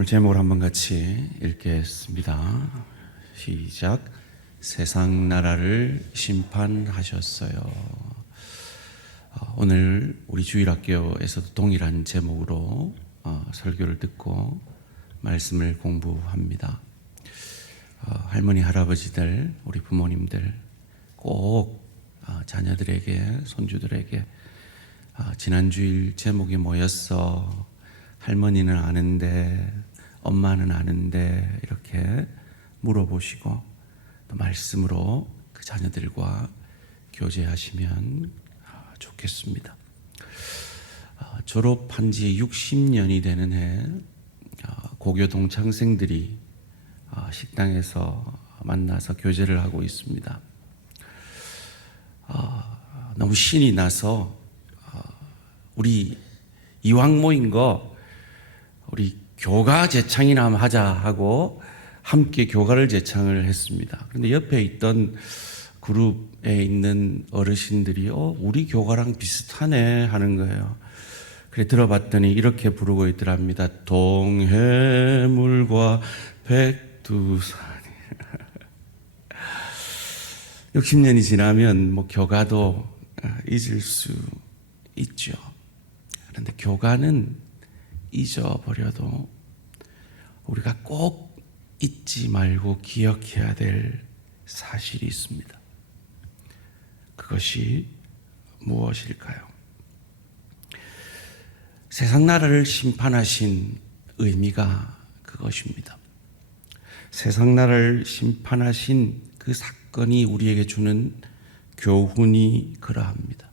오늘 제목을 한번 같이 읽겠습니다. 시작. 세상 나라를 심판하셨어요. 오늘 우리 주일학교에서도 동일한 제목으로 설교를 듣고 말씀을 공부합니다. 할머니, 할아버지들, 우리 부모님들 꼭 자녀들에게, 손주들에게 지난 주일 제목이 뭐였어? 할머니는 아는데, 엄마는 아는데 이렇게 물어보시고 또 말씀으로 그 자녀들과 교제하시면 좋겠습니다. 졸업한 지 60년이 되는 해 고교 동창생들이 식당에서 만나서 교제를 하고 있습니다. 너무 신이 나서 우리 이왕 모인 거 우리 교가 제창이나 한번 하자 하고 함께 교가를 제창을 했습니다. 그런데 옆에 있던 그룹에 있는 어르신들이 우리 교가랑 비슷하네 하는 거예요. 그래 들어봤더니 이렇게 부르고 있더랍니다. 동해물과 백두산이. 60년이 지나면 뭐 교가도 잊을 수 있죠. 그런데 교가는 잊어버려도 우리가 꼭 잊지 말고 기억해야 될 사실이 있습니다. 그것이 무엇일까요? 세상 나라를 심판하신 의미가 그것입니다. 세상 나라를 심판하신 그 사건이 우리에게 주는 교훈이 그러합니다.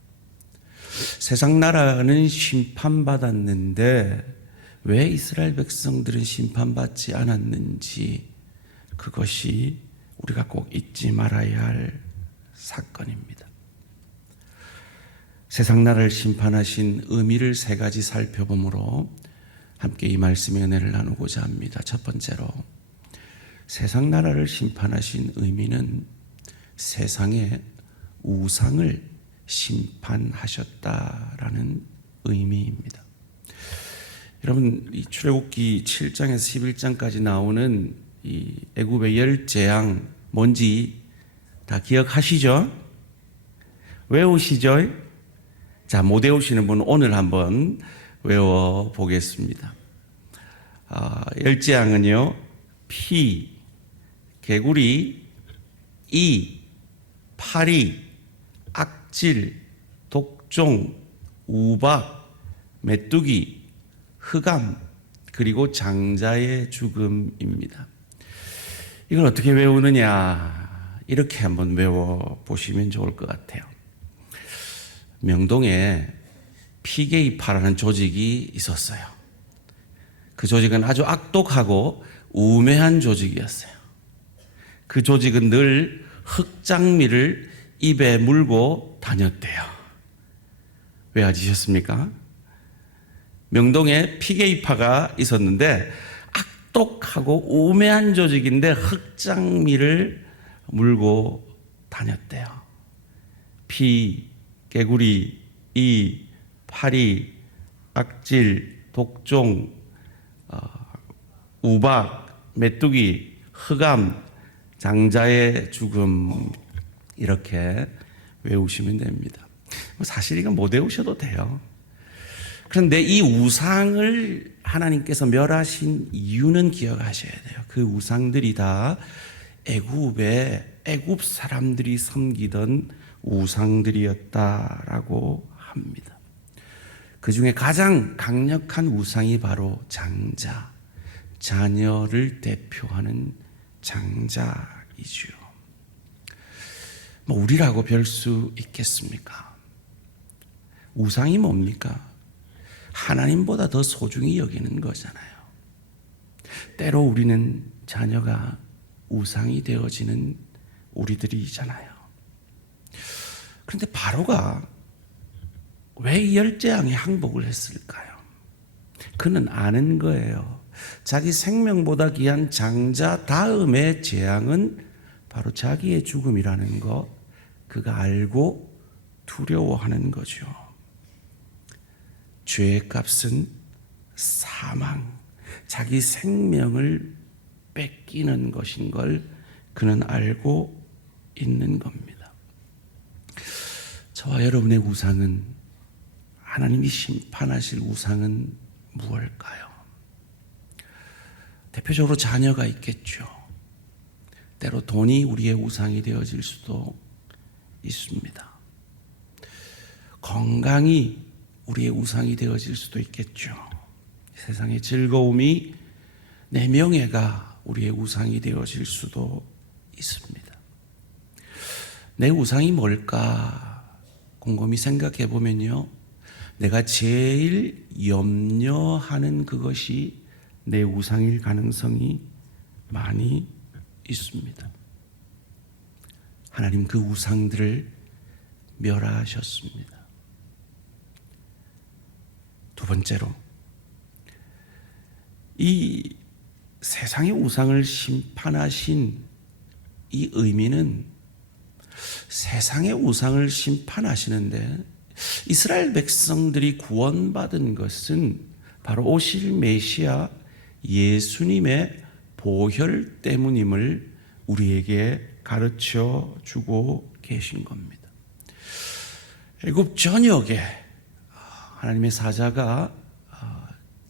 세상 나라는 심판받았는데 왜 이스라엘 백성들은 심판받지 않았는지, 그것이 우리가 꼭 잊지 말아야 할 사건입니다. 세상 나라를 심판하신 의미를 세 가지 살펴보므로 함께 이 말씀의 은혜를 나누고자 합니다. 첫 번째로, 세상 나라를 심판하신 의미는 세상의 우상을 심판하셨다라는 의미입니다. 여러분, 이 출애굽기 7장에서 11장까지 나오는 이 애굽의 10재앙 뭔지 다 기억하시죠? 외우시죠? 자, 못 외우시는 분은 오늘 한번 외워 보겠습니다. 10재앙은요, 피, 개구리, 이, 파리, 악질, 독종, 우박, 메뚜기, 흑암, 그리고 장자의 죽음입니다. 이걸 어떻게 외우느냐, 이렇게 한번 외워보시면 좋을 것 같아요. 명동에 피게이파라는 조직이 있었어요. 그 조직은 아주 악독하고 우매한 조직이었어요. 그 조직은 늘 흑장미를 입에 물고 다녔대요. 왜 아시셨습니까? 명동에 피게이파가 있었는데 악독하고 우매한 조직인데 흑장미를 물고 다녔대요. 피, 개구리, 이, 파리, 악질, 독종, 우박, 메뚜기, 흑암, 장자의 죽음, 이렇게 외우시면 됩니다. 사실 이건 못 외우셔도 돼요. 그런데 이 우상을 하나님께서 멸하신 이유는 기억하셔야 돼요. 그 우상들이 다 애굽 사람들이 섬기던 우상들이었다라고 합니다. 그 중에 가장 강력한 우상이 바로 장자, 자녀를 대표하는 장자이죠. 뭐 우리라고 별 수 있겠습니까? 우상이 뭡니까? 하나님보다 더 소중히 여기는 거잖아요. 때로 우리는 자녀가 우상이 되어지는 우리들이잖아요. 그런데 바로가 왜 이 10재앙에 항복을 했을까요? 그는 아는 거예요. 자기 생명보다 귀한 장자 다음의 재앙은 바로 자기의 죽음이라는 거, 그가 알고 두려워하는 거죠. 죄의 값은 사망, 자기 생명을 뺏기는 것인 걸 그는 알고 있는 겁니다. 저와 여러분의 우상은, 하나님이 심판하실 우상은 무엇일까요? 대표적으로 자녀가 있겠죠. 때로 돈이 우리의 우상이 되어질 수도 있습니다. 건강이 우리의 우상이 되어질 수도 있겠죠. 세상의 즐거움이, 내 명예가 우리의 우상이 되어질 수도 있습니다. 내 우상이 뭘까 곰곰이 생각해 보면요, 내가 제일 염려하는 그것이 내 우상일 가능성이 많이 있습니다. 하나님 그 우상들을 멸하셨습니다. 두 번째로, 이 세상의 우상을 심판하신 이 의미는, 세상의 우상을 심판하시는데 이스라엘 백성들이 구원받은 것은 바로 오실 메시아 예수님의 보혈 때문임을 우리에게 가르쳐 주고 계신 겁니다. 애굽 전역에 하나님의 사자가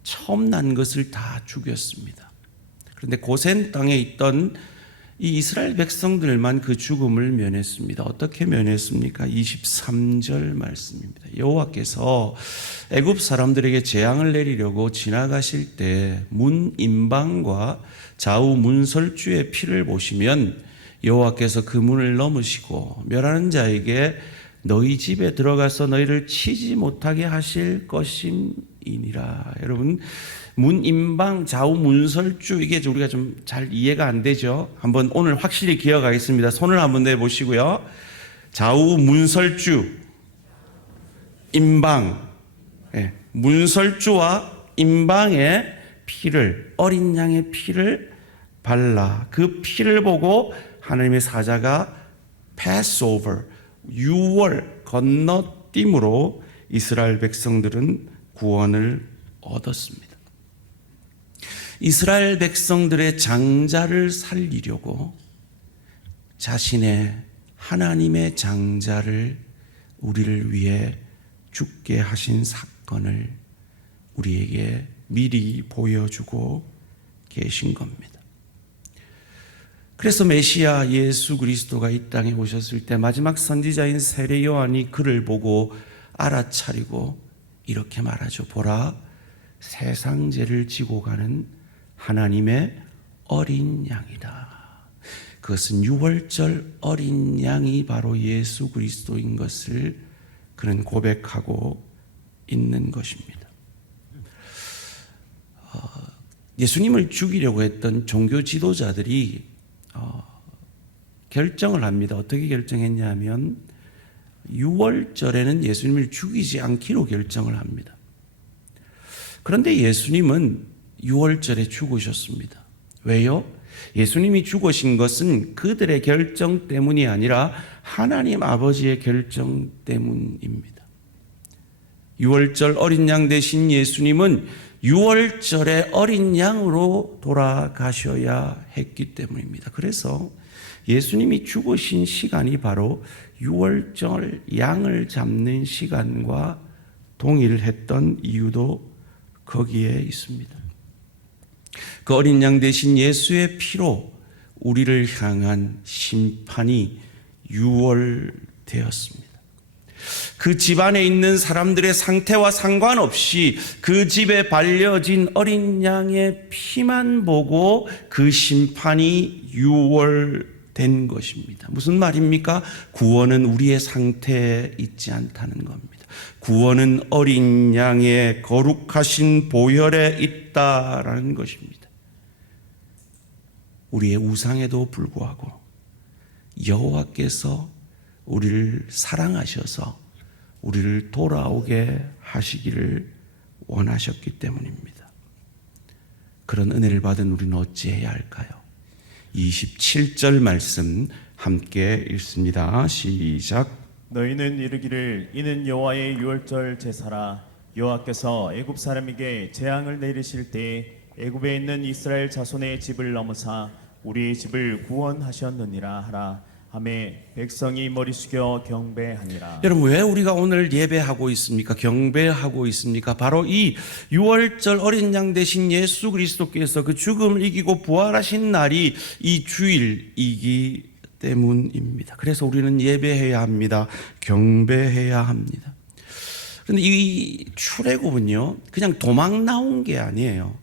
처음 난 것을 다 죽였습니다. 그런데 고센 땅에 있던 이 이스라엘 백성들만 그 죽음을 면했습니다. 어떻게 면했습니까? 23절 말씀입니다. 여호와께서 애굽 사람들에게 재앙을 내리려고 지나가실 때 문 임방과 좌우 문설주의 피를 보시면 여호와께서 그 문을 넘으시고 멸하는 자에게 너희 집에 들어가서 너희를 치지 못하게 하실 것임이니라. 여러분, 문임방, 좌우 문설주, 이게 우리가 좀 잘 이해가 안 되죠. 한번 오늘 확실히 기억하겠습니다. 손을 한번 내보시고요. 좌우 문설주, 임방, 문설주와 임방의 피를, 어린 양의 피를 발라 그 피를 보고 하나님의 사자가 Passover, 유월 건너뛰므로 이스라엘 백성들은 구원을 얻었습니다. 이스라엘 백성들의 장자를 살리려고 자신의 하나님의 장자를 우리를 위해 죽게 하신 사건을 우리에게 미리 보여주고 계신 겁니다. 그래서 메시아 예수 그리스도가 이 땅에 오셨을 때 마지막 선지자인 세례 요한이 그를 보고 알아차리고 이렇게 말하죠. 보라, 세상 죄를 지고 가는 하나님의 어린 양이다. 그것은 유월절 어린 양이 바로 예수 그리스도인 것을 그는 고백하고 있는 것입니다. 예수님을 죽이려고 했던 종교 지도자들이 결정을 합니다. 어떻게 결정했냐 하면 유월절에는 예수님을 죽이지 않기로 결정을 합니다. 그런데 예수님은 유월절에 죽으셨습니다. 왜요? 예수님이 죽으신 것은 그들의 결정 때문이 아니라 하나님 아버지의 결정 때문입니다. 유월절 어린 양 되신 예수님은 유월절에 어린 양으로 돌아가셔야 했기 때문입니다. 그래서 예수님이 죽으신 시간이 바로 유월절 양을 잡는 시간과 동일했던 이유도 거기에 있습니다. 그 어린 양 대신 예수의 피로 우리를 향한 심판이 유월되었습니다. 그 집안에 있는 사람들의 상태와 상관없이 그 집에 발려진 어린 양의 피만 보고 그 심판이 유월된 것입니다. 무슨 말입니까? 구원은 우리의 상태에 있지 않다는 겁니다. 구원은 어린 양의 거룩하신 보혈에 있다라는 것입니다. 우리의 우상에도 불구하고 여호와께서 우리를 사랑하셔서 우리를 돌아오게 하시기를 원하셨기 때문입니다. 그런 은혜를 받은 우리는 어찌해야 할까요? 27절 말씀 함께 읽습니다. 시작. 너희는 이르기를 이는 여호와의 유월절 제사라. 여호와께서 애굽 사람에게 재앙을 내리실 때 애굽에 있는 이스라엘 자손의 집을 넘으사 우리의 집을 구원하셨느니라 하라. 하매 백성이 머리 숙여 경배하니라. 여러분, 왜 우리가 오늘 예배하고 있습니까? 경배하고 있습니까? 바로 이 6월절 어린 양 대신 예수 그리스도께서 그 죽음을 이기고 부활하신 날이 이 주일이기 때문입니다. 그래서 우리는 예배해야 합니다. 경배해야 합니다. 그런데 이 출애굽은요, 그냥 도망 나온 게 아니에요.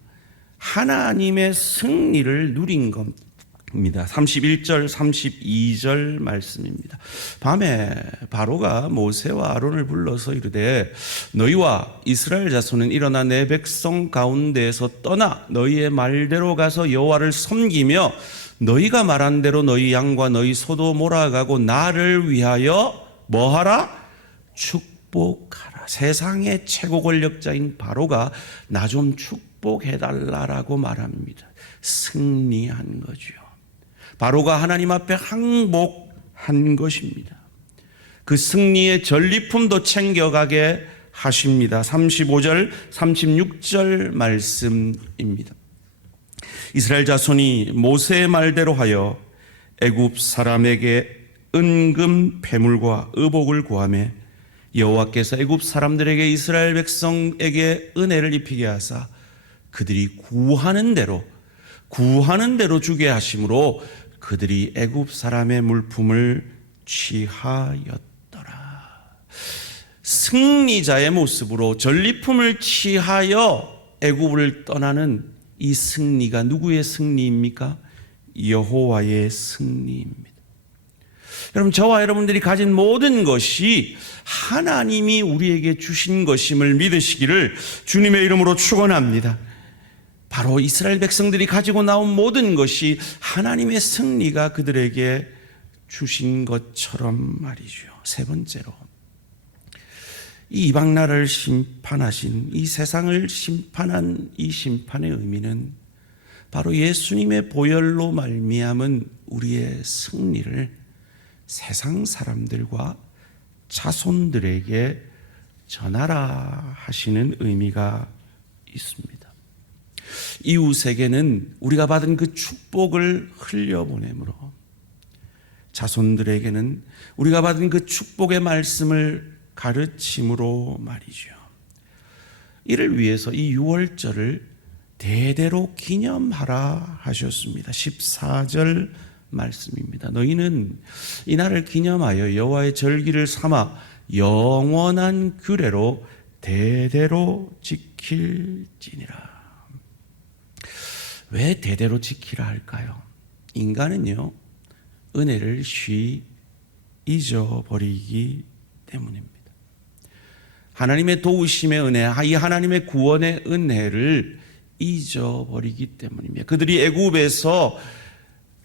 하나님의 승리를 누린 겁니다. 31절, 32절 말씀입니다. 밤에 바로가 모세와 아론을 불러서 이르되 너희와 이스라엘 자손은 일어나 내 백성 가운데에서 떠나 너희의 말대로 가서 여호와를 섬기며 너희가 말한 대로 너희 양과 너희 소도 몰아가고 나를 위하여 뭐하라? 축복하라. 세상의 최고 권력자인 바로가 나 좀 축복해달라라고 말합니다. 승리한 거죠. 바로가 하나님 앞에 항복한 것입니다. 그 승리의 전리품도 챙겨가게 하십니다. 35절, 36절 말씀입니다. 이스라엘 자손이 모세의 말대로 하여 애굽 사람에게 은금 패물과 의복을 구하매 여호와께서 애굽 사람들에게 이스라엘 백성에게 은혜를 입히게 하사 그들이 구하는 대로 주게 하심으로 그들이 애굽 사람의 물품을 취하였더라. 승리자의 모습으로 전리품을 취하여 애굽을 떠나는 이 승리가 누구의 승리입니까? 여호와의 승리입니다. 여러분, 저와 여러분들이 가진 모든 것이 하나님이 우리에게 주신 것임을 믿으시기를 주님의 이름으로 축원합니다. 바로 이스라엘 백성들이 가지고 나온 모든 것이 하나님의 승리가 그들에게 주신 것처럼 말이죠. 세 번째로, 이 이방 나라를 심판하신, 이 세상을 심판한 이 심판의 의미는 바로 예수님의 보혈로 말미암은 우리의 승리를 세상 사람들과 자손들에게 전하라 하시는 의미가 있습니다. 이웃에게는 우리가 받은 그 축복을 흘려보내므로 자손들에게는 우리가 받은 그 축복의 말씀을 가르침으로 말이죠. 이를 위해서 이 6월절을 대대로 기념하라 하셨습니다. 14절 말씀입니다. 너희는 이 날을 기념하여 여호와의 절기를 삼아 영원한 규례로 대대로 지킬지니라. 왜 대대로 지키라 할까요? 인간은요, 은혜를 쉬이 잊어버리기 때문입니다. 하나님의 도우심의 은혜, 이 하나님의 구원의 은혜를 잊어버리기 때문입니다. 그들이 애굽에서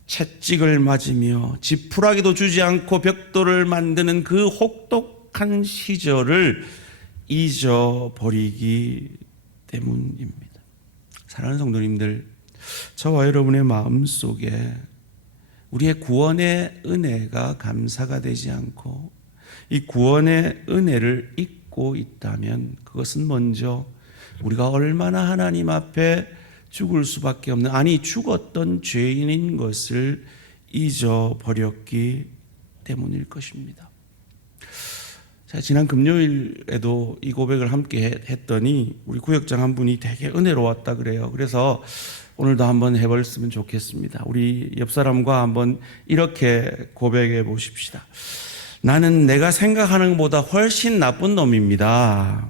채찍을 맞으며 지푸라기도 주지 않고 벽돌을 만드는 그 혹독한 시절을 잊어버리기 때문입니다. 사랑하는 성도님들, 저와 여러분의 마음속에 우리의 구원의 은혜가 감사가 되지 않고 이 구원의 은혜를 잊고 있다면 그것은 먼저 우리가 얼마나 하나님 앞에 죽을 수밖에 없는, 아니 죽었던 죄인인 것을 잊어버렸기 때문일 것입니다. 제가 지난 금요일에도 이 고백을 함께 했더니 우리 구역장 한 분이 되게 은혜로웠다 그래요. 그래서 오늘도 한번 해봤으면 좋겠습니다. 우리 옆 사람과 한번 이렇게 고백해 보십시다. 나는 내가 생각하는 것보다 훨씬 나쁜 놈입니다.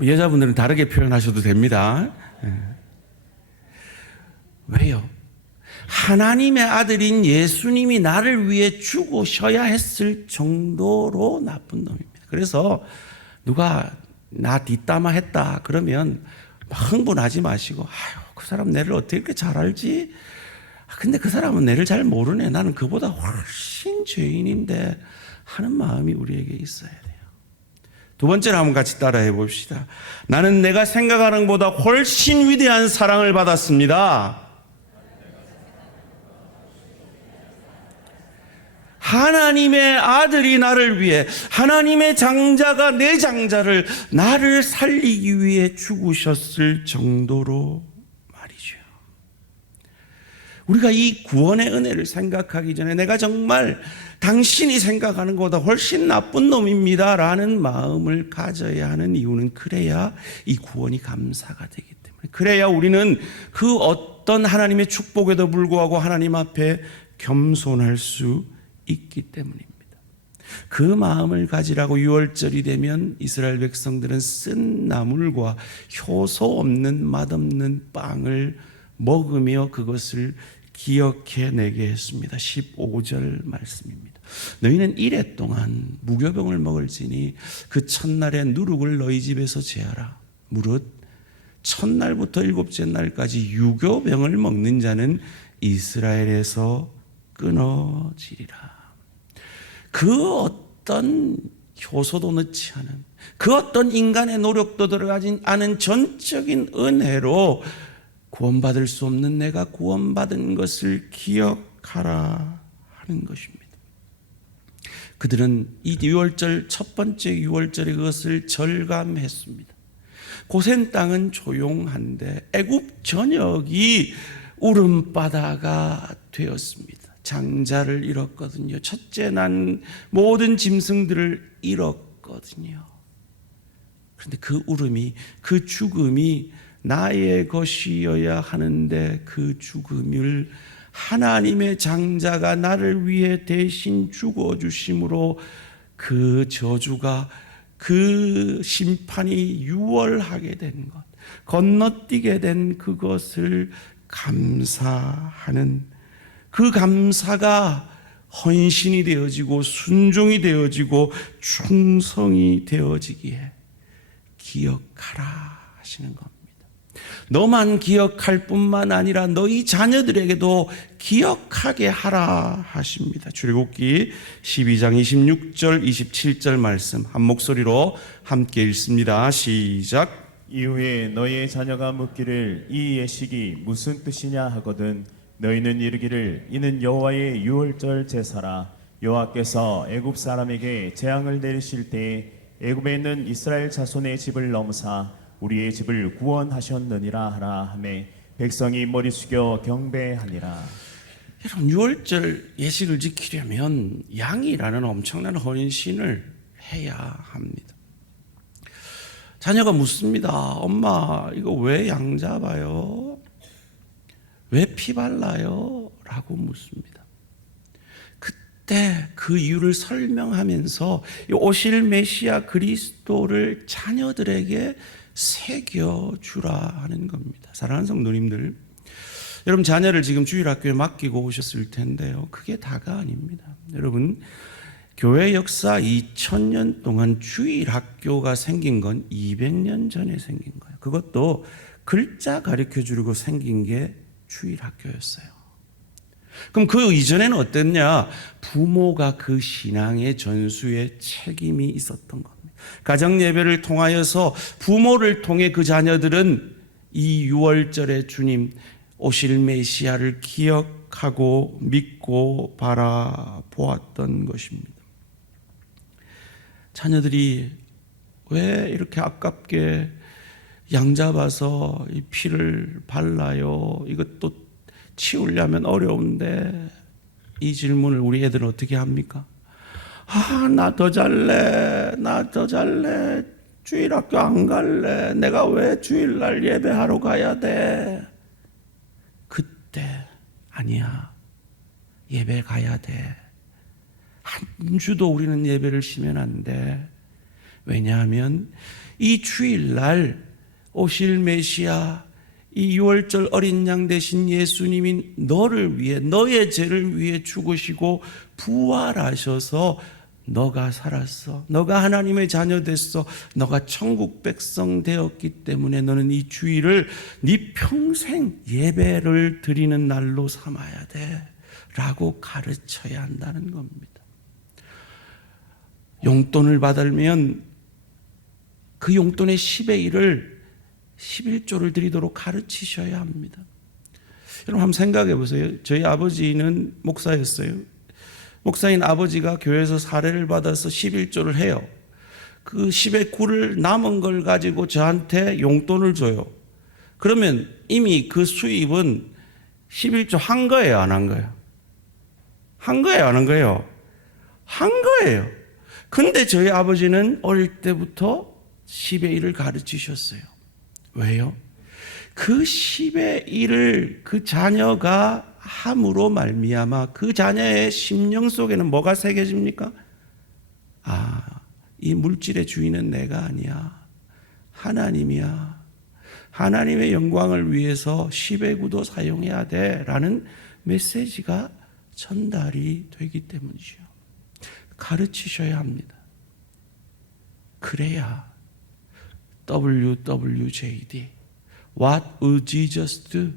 여자분들은 다르게 표현하셔도 됩니다. 왜요? 하나님의 아들인 예수님이 나를 위해 죽으셔야 했을 정도로 나쁜 놈입니다. 그래서 누가 나 뒷담화 했다 그러면 흥분하지 마시고, 아유, 그 사람 내를 어떻게 이렇게 잘 알지? 근데 그 사람은 내를 잘 모르네. 나는 그보다 훨씬 죄인인데 하는 마음이 우리에게 있어야 돼요. 두 번째로 한번 같이 따라해 봅시다. 나는 내가 생각하는 것보다 훨씬 위대한 사랑을 받았습니다. 하나님의 아들이 나를 위해, 하나님의 장자가 내 장자를 나를 살리기 위해 죽으셨을 정도로 말이죠. 우리가 이 구원의 은혜를 생각하기 전에 내가 정말 당신이 생각하는 것보다 훨씬 나쁜 놈입니다 라는 마음을 가져야 하는 이유는, 그래야 이 구원이 감사가 되기 때문에, 그래야 우리는 그 어떤 하나님의 축복에도 불구하고 하나님 앞에 겸손할 수 있기 때문입니다. 그 마음을 가지라고 6월절이 되면 이스라엘 백성들은 쓴 나물과 효소 없는 맛없는 빵을 먹으며 그것을 기억해 내게 했습니다. 15절 말씀입니다. 너희는 이래 동안 무교병을 먹을지니 그 첫날에 누룩을 너희 집에서 제하라. 무릇 첫날부터 일곱째 날까지 유교병을 먹는 자는 이스라엘에서 끊어지리라. 그 어떤 효소도 넣지 않은, 그 어떤 인간의 노력도 들어가지 않은 전적인 은혜로 구원받을 수 없는 내가 구원받은 것을 기억하라 하는 것입니다. 그들은 이 6월절, 첫 번째 6월절에 그것을 절감했습니다. 고센 땅은 조용한데 애굽 전역이 울음바다가 되었습니다. 장자를 잃었거든요. 첫째 난 모든 짐승들을 잃었거든요. 그런데 그 울음이, 그 죽음이 나의 것이어야 하는데 그 죽음을 하나님의 장자가 나를 위해 대신 죽어주심으로 그 저주가, 그 심판이 유월하게 된 것, 건너뛰게 된 그것을 감사하는, 그 감사가 헌신이 되어지고 순종이 되어지고 충성이 되어지기에 기억하라 하시는 겁니다. 너만 기억할 뿐만 아니라 너희 자녀들에게도 기억하게 하라 하십니다. 출애굽기 12장 26절 27절 말씀 한 목소리로 함께 읽습니다. 시작. 이후에 너희의 자녀가 묻기를 이 예식이 무슨 뜻이냐 하거든 너희는 이르기를 이는 여호와의 유월절 제사라. 여호와께서 애굽 사람에게 재앙을 내리실 때에 애굽에 있는 이스라엘 자손의 집을 넘으사 우리의 집을 구원하셨느니라 하라 하매 백성이 머리 숙여 경배하니라. 여러분, 6월절 예식을 지키려면 양이라는 엄청난 헌신을 해야 합니다. 자녀가 묻습니다. 엄마, 이거 왜 양 잡아요? 왜 피 발라요? 라고 묻습니다. 그때 그 이유를 설명하면서 오실 메시아 그리스도를 자녀들에게 새겨주라 하는 겁니다. 사랑하는 성도님들, 여러분 자녀를 지금 주일학교에 맡기고 오셨을 텐데요, 그게 다가 아닙니다. 여러분, 교회 역사 2000년 동안 주일학교가 생긴 건 200년 전에 생긴 거예요. 그것도 글자 가르쳐주려고 생긴 게 주일학교였어요. 그럼 그 이전에는 어땠냐? 부모가 그 신앙의 전수에 책임이 있었던 겁니다. 가정 예배를 통하여서 부모를 통해 그 자녀들은 이 6월절의 주님 오실 메시아를 기억하고 믿고 바라보았던 것입니다. 자녀들이 왜 이렇게 아깝게 양 잡아서 이 피를 발라요? 이것도 치우려면 어려운데, 이 질문을 우리 애들은 어떻게 합니까? 나 더 잘래, 나 더 잘래, 주일학교 안 갈래, 내가 왜 주일날 예배하러 가야 돼? 그때 아니야, 예배 가야 돼. 한 주도 우리는 예배를 쉬면 안 돼. 왜냐하면 이 주일날 오실 메시아, 이 6월절 어린 양 되신 예수님이 너를 위해, 너의 죄를 위해 죽으시고 부활하셔서 너가 살았어, 너가 하나님의 자녀 됐어, 너가 천국 백성 되었기 때문에 너는 이 주일을 네 평생 예배를 드리는 날로 삼아야 돼 라고 가르쳐야 한다는 겁니다. 용돈을 받으면 그 용돈의 10의 1을 11조를 드리도록 가르치셔야 합니다. 여러분 한번 생각해 보세요. 저희 아버지는 목사였어요. 목사인 아버지가 교회에서 사례를 받아서 11조를 해요. 그 10의 9를 남은 걸 가지고 저한테 용돈을 줘요. 그러면 이미 그 수입은 11조 한 거예요, 안 한 거예요? 한 거예요, 안 한 거예요? 한 거예요. 근데 저희 아버지는 어릴 때부터 10의 1을 가르치셨어요. 왜요? 그 10의 1을 그 자녀가 함으로 말미암아 그 자녀의 심령 속에는 뭐가 새겨집니까? 이 물질의 주인은 내가 아니야. 하나님이야. 하나님의 영광을 위해서 10의 9도 사용해야 돼라는 메시지가 전달이 되기 때문이죠. 가르치셔야 합니다. 그래야 WWJD What would Jesus do?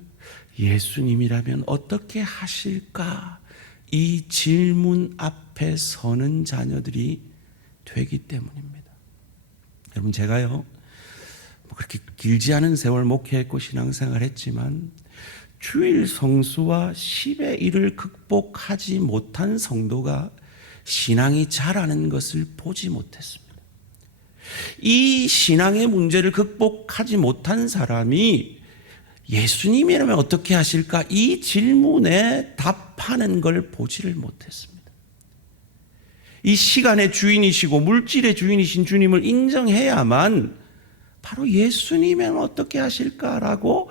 예수님이라면 어떻게 하실까? 이 질문 앞에 서는 자녀들이 되기 때문입니다. 여러분, 제가요 그렇게 길지 않은 세월 목회했고 신앙생활 했지만 주일 성수와 10의 1을 극복하지 못한 성도가 신앙이 자라는 것을 보지 못했습니다. 이 신앙의 문제를 극복하지 못한 사람이 예수님이라면 어떻게 하실까? 이 질문에 답하는 걸 보지를 못했습니다. 이 시간의 주인이시고 물질의 주인이신 주님을 인정해야만 바로 예수님이라면 어떻게 하실까라고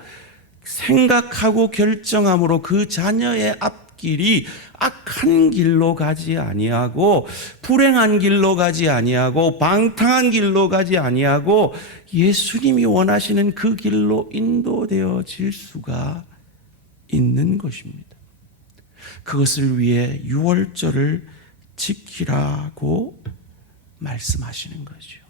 생각하고 결정함으로 그 자녀의 앞길이 악한 길로 가지 아니하고 불행한 길로 가지 아니하고 방탕한 길로 가지 아니하고 예수님이 원하시는 그 길로 인도되어질 수가 있는 것입니다. 그것을 위해 유월절을 지키라고 말씀하시는 거죠.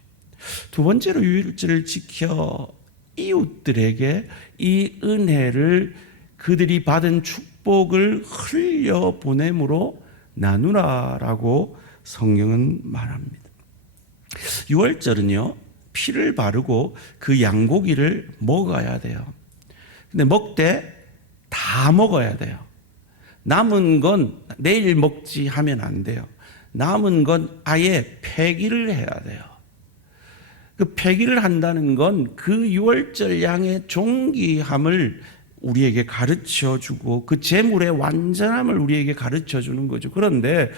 두 번째로 유월절을 지켜 이웃들에게 이 은혜를 그들이 받은 축복을 흘려보냄으로 나누라라고 성경은 말합니다. 유월절은요, 피를 바르고 그 양고기를 먹어야 돼요. 근데 먹되 다 먹어야 돼요. 남은 건 내일 먹지 하면 안 돼요. 남은 건 아예 폐기를 해야 돼요. 그 폐기를 한다는 건 그 유월절 양의 존귀함을 우리에게 가르쳐 주고 그 제물의 완전함을 우리에게 가르쳐 주는 거죠. 그런데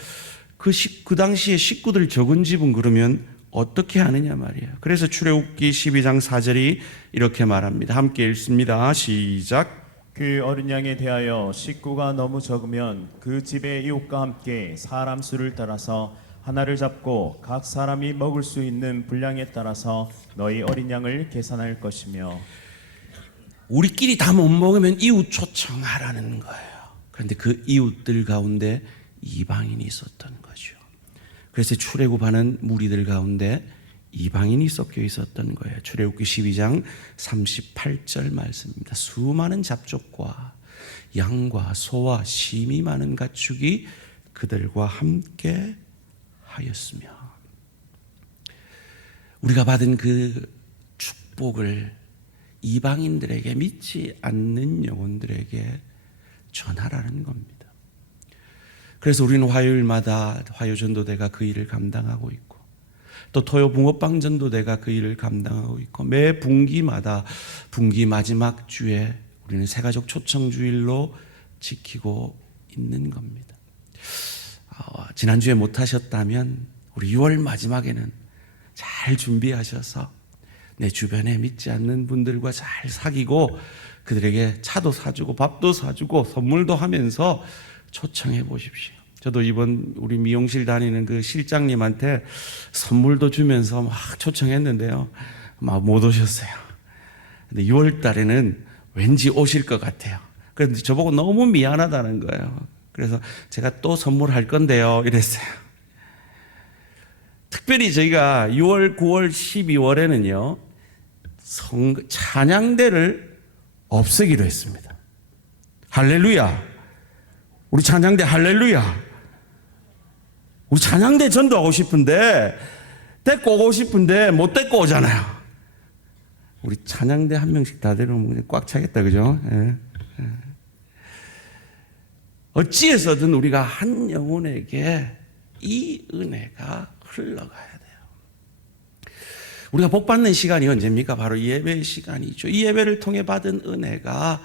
그 당시에 식구들 적은 집은 그러면 어떻게 하느냐 말이에요. 그래서 출애굽기 12장 4절이 이렇게 말합니다. 함께 읽습니다. 시작. 그 어린 양에 대하여 식구가 너무 적으면 그 집의 이웃과 함께 사람 수를 따라서 하나를 잡고 각 사람이 먹을 수 있는 분량에 따라서 너희 어린 양을 계산할 것이며. 우리끼리 다 못 먹으면 이웃 초청하라는 거예요. 그런데 그 이웃들 가운데 이방인이 있었던 거죠. 그래서 출애굽하는 무리들 가운데 이방인이 섞여 있었던 거예요. 출애굽기 12장 38절 말씀입니다. 수많은 잡족과 양과 소와 심이 많은 가축이 그들과 함께 하였으며, 우리가 받은 그 축복을 이방인들에게, 믿지 않는 영혼들에게 전하라는 겁니다. 그래서 우리는 화요일마다 화요전도대가 그 일을 감당하고 있고, 또 토요 붕어빵 전도대가 그 일을 감당하고 있고, 매 분기마다 분기 마지막 주에 우리는 새가족 초청주일로 지키고 있는 겁니다. 지난주에 못하셨다면 우리 6월 마지막에는 잘 준비하셔서 내 주변에 믿지 않는 분들과 잘 사귀고 그들에게 차도 사주고 밥도 사주고 선물도 하면서 초청해 보십시오. 저도 이번 우리 미용실 다니는 그 실장님한테 선물도 주면서 막 초청했는데요, 막 못 오셨어요. 근데 6월 달에는 왠지 오실 것 같아요. 그런데 저보고 너무 미안하다는 거예요. 그래서 제가 또 선물할 건데요 이랬어요. 특별히 저희가 6월, 9월, 12월에는요 찬양대를 없애기로 했습니다. 할렐루야. 우리 찬양대 할렐루야. 우리 찬양대 전도하고 싶은데, 데리고 오고 싶은데 못 데리고 오잖아요. 우리 찬양대 1 명씩 다 데려오면 그냥 꽉 차겠다, 그죠? 예. 예. 6월 달에는 왠지 오실 것 같아요. 그런데 저보고 너무 미안하다는 거예요. 그래서 제가 또 선물할 건데요 이랬어요. 특별히 저희가 6월, 9월, 12월에는요 성찬양대를 없애기로 했습니다. 할렐루야. 우리 찬양대 한 명씩 다 데려오면 그냥 꽉 차겠다, 그죠? 예. 예. 어찌해서든 우리가 한 영혼에게 이 은혜가 흘러가야 돼요. 우리가 복 받는 시간이 언제입니까? 바로 이 예배의 시간이죠. 이 예배를 통해 받은 은혜가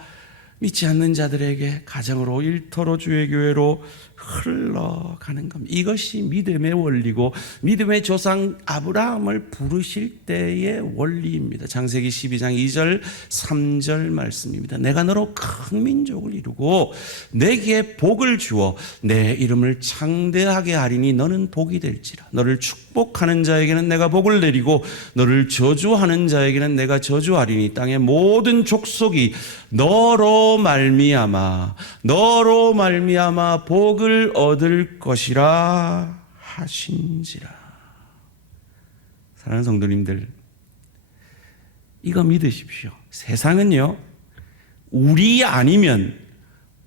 믿지 않는 자들에게 가정으로, 일터로, 주의 교회로 흘러가는 겁니다. 이것이 믿음의 원리고 믿음의 조상 아브라함을 부르실 때의 원리입니다. 창세기 12장 2절 3절 말씀입니다. 내가 너로 큰 민족을 이루고 내게 복을 주어 내 이름을 창대하게 하리니 너는 복이 될지라. 너를 축복하는 자에게는 내가 복을 내리고 너를 저주하는 자에게는 내가 저주하리니 땅의 모든 족속이 너로 말미암아 복을 얻을 것이라 하신지라. 사랑하는 성도님들, 이거 믿으십시오. 세상은요, 우리 아니면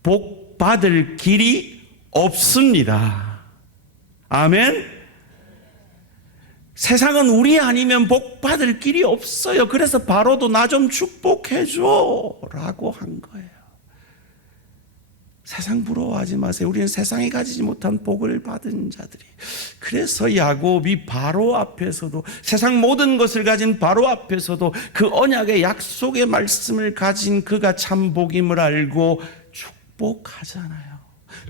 복 받을 길이 없습니다. 아멘. 세상은 우리 아니면 복 받을 길이 없어요. 그래서 바로도 나 좀 축복해줘 라고 한 거예요. 세상 부러워하지 마세요. 우리는 세상이 가지지 못한 복을 받은 자들이. 그래서 야곱이 바로 앞에서도, 세상 모든 것을 가진 바로 앞에서도 그 언약의 약속의 말씀을 가진 그가 참 복임을 알고 축복하잖아요.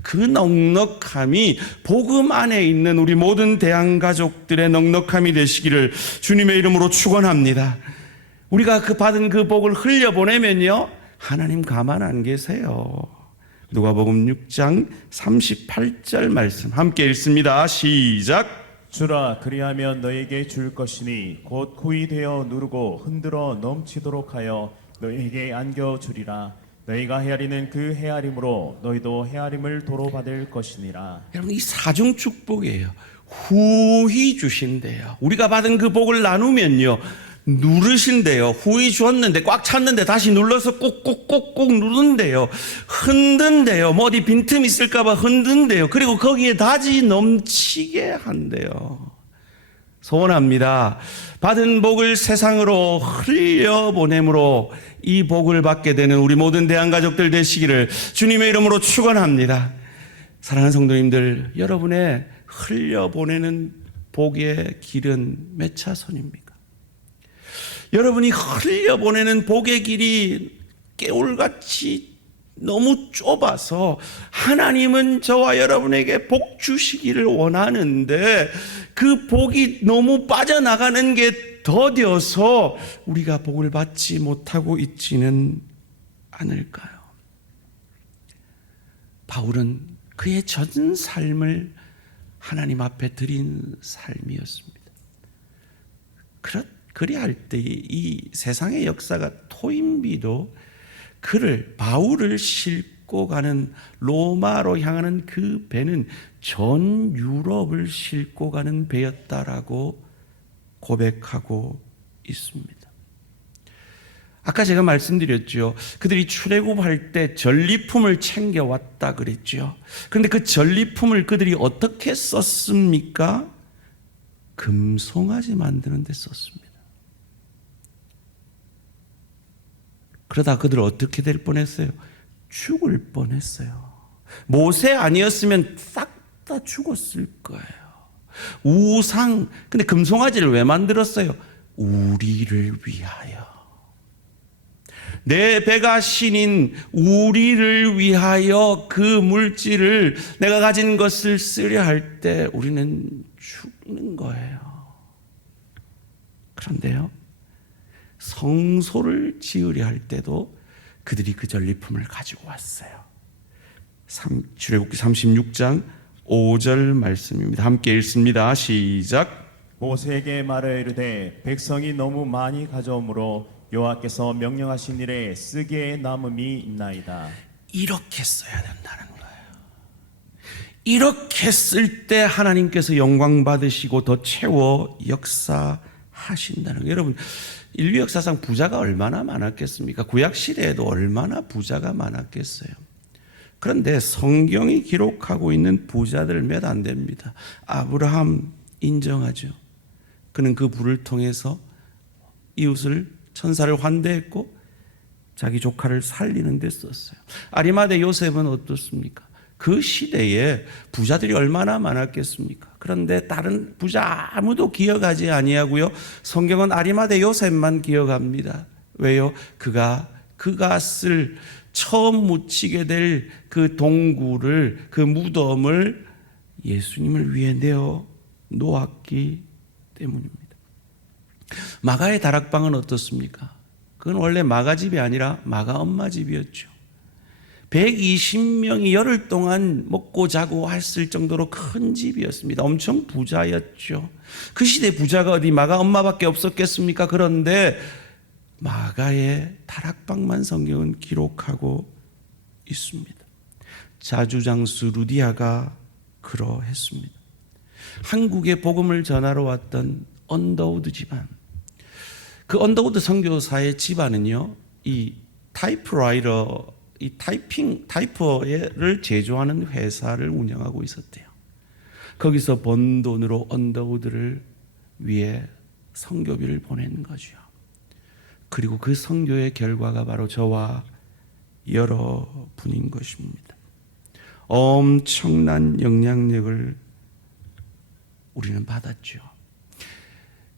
그 넉넉함이 복음 안에 있는 우리 모든 대한가족들의 넉넉함이 되시기를 주님의 이름으로 축원합니다. 우리가 그 받은 그 복을 흘려보내면요, 하나님 가만 안 계세요. 누가복음 6장 38절 말씀 함께 읽습니다. 시작. 주라, 그리하면 너에게 줄 것이니 곧 구이 되어 누르고 흔들어 넘치도록 하여 너에게 안겨주리라. 너희가 헤아리는 그 헤아림으로 너희도 헤아림을 도로 받을 것이니라. 여러분, 이 사중 축복이에요. 후히 주신대요. 우리가 받은 그 복을 나누면요, 누르신대요. 후히 주었는데 꽉 찼는데 다시 눌러서 꾹꾹꾹꾹 누른대요. 흔든대요. 뭐 어디 빈틈 있을까봐 흔든대요. 그리고 거기에 다지 넘치게 한대요. 소원합니다. 받은 복을 세상으로 흘려보내므로 이 복을 받게 되는 우리 모든 대한가족들 되시기를 주님의 이름으로 축원합니다. 사랑하는 성도님들, 여러분의 흘려보내는 복의 길은 몇 차선입니까? 여러분이 흘려보내는 복의 길이 깨울같이 너무 좁아서 하나님은 저와 여러분에게 복 주시기를 원하는데 그 복이 너무 빠져나가는 게 더뎌서 우리가 복을 받지 못하고 있지는 않을까요? 바울은 그의 전 삶을 하나님 앞에 드린 삶이었습니다. 그리할 때 이 세상의 역사가 토인비도 바울을 싣고 가는, 로마로 향하는 그 배는 전 유럽을 싣고 가는 배였다라고 고백하고 있습니다. 아까 제가 말씀드렸죠. 그들이 출애굽할 때 전리품을 챙겨왔다 그랬죠. 그런데 그 전리품을 그들이 어떻게 썼습니까? 금송아지 만드는 데 썼습니다. 그러다 그들 어떻게 될 뻔했어요? 죽을 뻔했어요. 모세 아니었으면 싹 다 죽었을 거예요. 우상, 근데 금송아지를 왜 만들었어요? 우리를 위하여. 내 배가 신인 우리를 위하여 그 물질을, 내가 가진 것을 쓰려 할 때 우리는 죽는 거예요. 그런데요, 성소를 지으려 할 때도 그들이 그 전리품을 가지고 왔어요. 출애굽기 36장 5절 말씀입니다. 함께 읽습니다. 시작. 모세에게 말하여 이르되 백성이 너무 많이 가져오므로 여호와께서 명령하신 일에 쓰기에 남음이 있나이다. 이렇게 써야 된다는 거예요. 이렇게 쓸 때 하나님께서 영광 받으시고 더 채워 역사하신다는 거예요. 여러분, 인류 역사상 부자가 얼마나 많았겠습니까? 구약 시대에도 얼마나 부자가 많았겠어요. 그런데 성경이 기록하고 있는 부자들 몇 안 됩니다. 아브라함 인정하죠. 그는 그 부를 통해서 이웃을, 천사를 환대했고 자기 조카를 살리는 데 썼어요. 아리마대 요셉은 어떻습니까? 그 시대에 부자들이 얼마나 많았겠습니까? 그런데 다른 부자 아무도 기억하지 아니하고요. 성경은 아리마대 요셉만 기억합니다. 왜요? 그가 쓸 처음 묻히게 될 그 동굴을, 그 무덤을 예수님을 위해 내어 놓았기 때문입니다. 마가의 다락방은 어떻습니까? 그건 원래 마가 집이 아니라 마가 엄마 집이었죠. 120명이 열흘 동안 먹고 자고 했을 정도로 큰 집이었습니다. 엄청 부자였죠. 그 시대 부자가 어디 마가 엄마밖에 없었겠습니까? 그런데 마가의 다락방만 성경은 기록하고 있습니다. 자주장수 루디아가 그러했습니다. 한국에 복음을 전하러 왔던 언더우드 집안, 그 언더우드 선교사의 집안은요, 이 타이프라이터, 이 타이퍼를 제조하는 회사를 운영하고 있었대요. 거기서 번 돈으로 언더우드를 위해 선교비를 보낸 거죠. 그리고 그 선교의 결과가 바로 저와 여러분인 것입니다. 엄청난 영향력을 우리는 받았죠.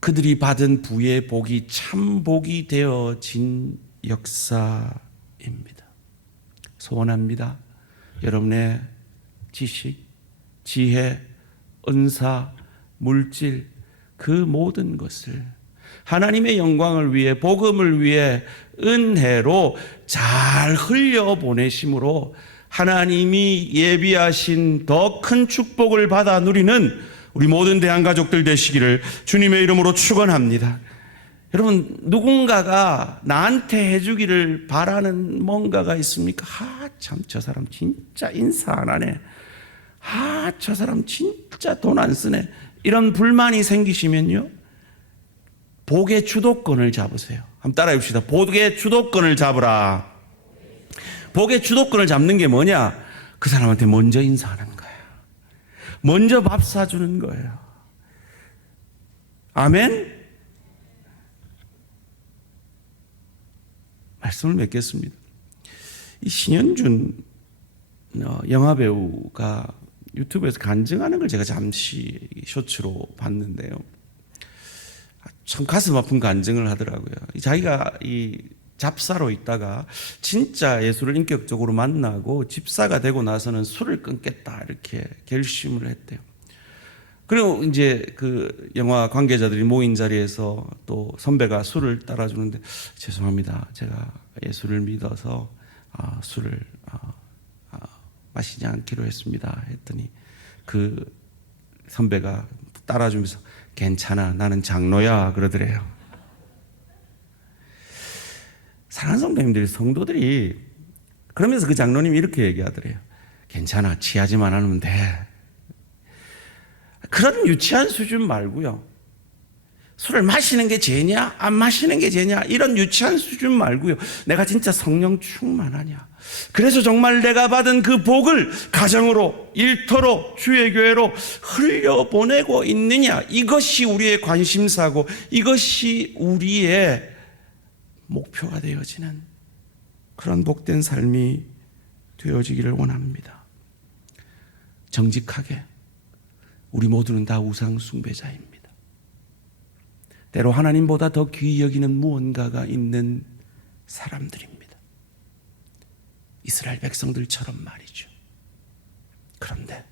그들이 받은 부의 복이 참 복이 되어진 역사입니다. 소원합니다. 여러분의 지식, 지혜, 은사, 물질, 그 모든 것을 하나님의 영광을 위해, 복음을 위해 은혜로 잘 흘려보내심으로 하나님이 예비하신 더 큰 축복을 받아 누리는 우리 모든 대한가족들 되시기를 주님의 이름으로 축원합니다. 여러분, 누군가가 나한테 해주기를 바라는 뭔가가 있습니까? 참 저 사람 진짜 인사 안 하네. 저 사람 진짜 돈 안 쓰네. 이런 불만이 생기시면요, 복의 주도권을 잡으세요. 한번 따라해 봅시다. 복의 주도권을 잡으라. 복의 주도권을 잡는 게 뭐냐? 그 사람한테 먼저 인사하는 거예요. 먼저 밥 사주는 거예요. 아멘? 말씀을 맺겠습니다. 이 신현준 영화배우가 유튜브에서 간증하는 걸 제가 잠시 쇼츠로 봤는데요. 참 가슴 아픈 간증을 하더라고요. 자기가 이 잡사로 있다가 진짜 예수를 인격적으로 만나고 집사가 되고 나서는 술을 끊겠다 이렇게 결심을 했대요. 그리고 이제 그 영화 관계자들이 모인 자리에서 또 선배가 술을 따라주는데, 죄송합니다, 제가 예수를 믿어서 술을 마시지 않기로 했습니다 했더니 그 선배가 따라주면서 괜찮아, 나는 장로야 그러더래요. 사랑하는 성도님들이, 성도들이 그러면서 그 장로님이 이렇게 얘기하더래요. 괜찮아, 취하지만 않으면 돼. 그런 유치한 수준 말고요, 술을 마시는 게 죄냐 안 마시는 게 죄냐 이런 유치한 수준 말고요, 내가 진짜 성령 충만하냐, 그래서 정말 내가 받은 그 복을 가정으로, 일터로, 주의 교회로 흘려보내고 있느냐, 이것이 우리의 관심사고 이것이 우리의 목표가 되어지는 그런 복된 삶이 되어지기를 원합니다. 정직하게, 우리 모두는 다 우상 숭배자입니다. 때로 하나님보다 더 귀히 여기는 무언가가 있는 사람들입니다. 이스라엘 백성들처럼 말이죠. 그런데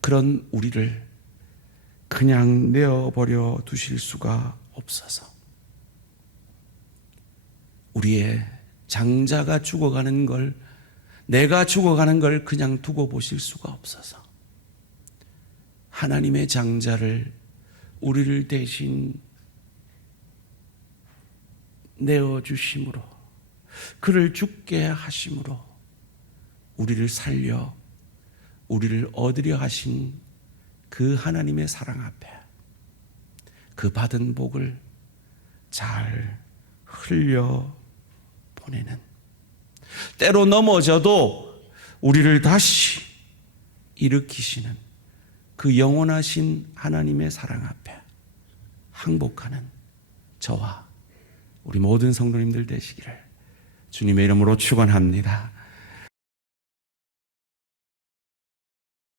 그런 우리를 그냥 내어버려 두실 수가 없어서, 우리의 장자가 죽어가는 걸, 내가 죽어가는 걸 그냥 두고 보실 수가 없어서 하나님의 장자를 우리를 대신 내어주심으로, 그를 죽게 하심으로 우리를 살려 우리를 얻으려 하신 그 하나님의 사랑 앞에 그 받은 복을 잘 흘려 보내는, 때로 넘어져도 우리를 다시 일으키시는 그 영원하신 하나님의 사랑 앞에 항복하는 저와 우리 모든 성도님들 되시기를 주님의 이름으로 축원합니다.